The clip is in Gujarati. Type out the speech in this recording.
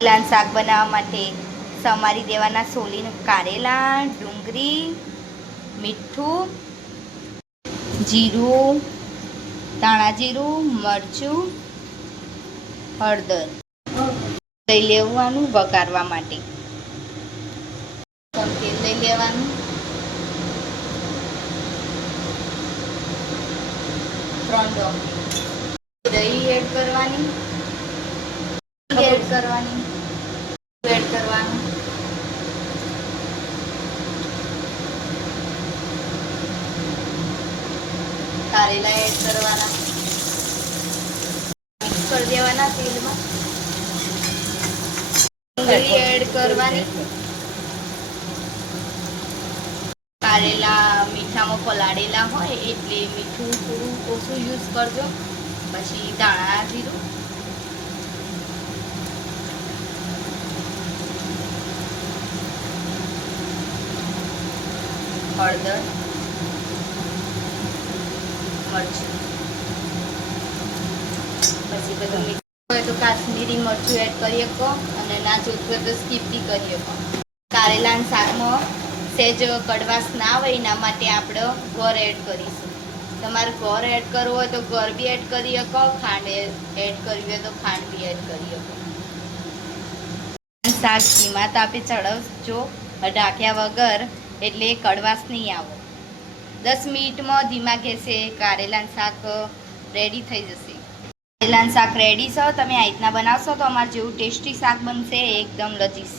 કારેલાનું શાક બનાવવા માટે સમારી દેવાના સોલીનું કારેલા, ડુંગળી, મીઠું, જીરું, ધાણા જીરું, મરચું, હળદર લઈ લેવાનું વઘારવા માટે. તેલ લઈ લેવાનું, 3 ડોંગળી, દહીં એડ કરવાની, એડ કરવાનું, કારેલા એડ કરવાના, મિક્સ કરી દેવાના તેલમાં. ડુંગળી એડ કરવાની. કારેલા મીઠામાં પલાળેલા હોય એટલે મીઠું થોડું ઓછું યુઝ કરજો. પછી ધાણા જીરું, હળદર, મરચું, પછી બધું મિક્સ હોય તો કાશ્મીરી મરચું એડ કરી શકો અને ના જોતું હોય તો સ્કીપ બી કરી શકો. કારેલાના શાકમાં સહેજ કડવાશ ના હોય એના માટે આપણે ગોળ એડ કરીશું. તમારે ગોળ એડ કરવો હોય તો ગોળ બી એડ કરી શકો, ખાંડ એડ કરવી હોય તો ખાંડ બી એડ કરી શકો. શાક ધીમા તાપે ચડવજો ઢાંક્યા વગર, એટલે કડવાશ નહીં આવે. 10 મિનિટમાં ધીમા ગેસે કારેલાનું શાક રેડી થઈ જશે. કારેલાનું શાક રેડી છે. તમે આ રીતના બનાવશો તો અમારે જેવું ટેસ્ટી શાક બનશે, એકદમ લજીઝ.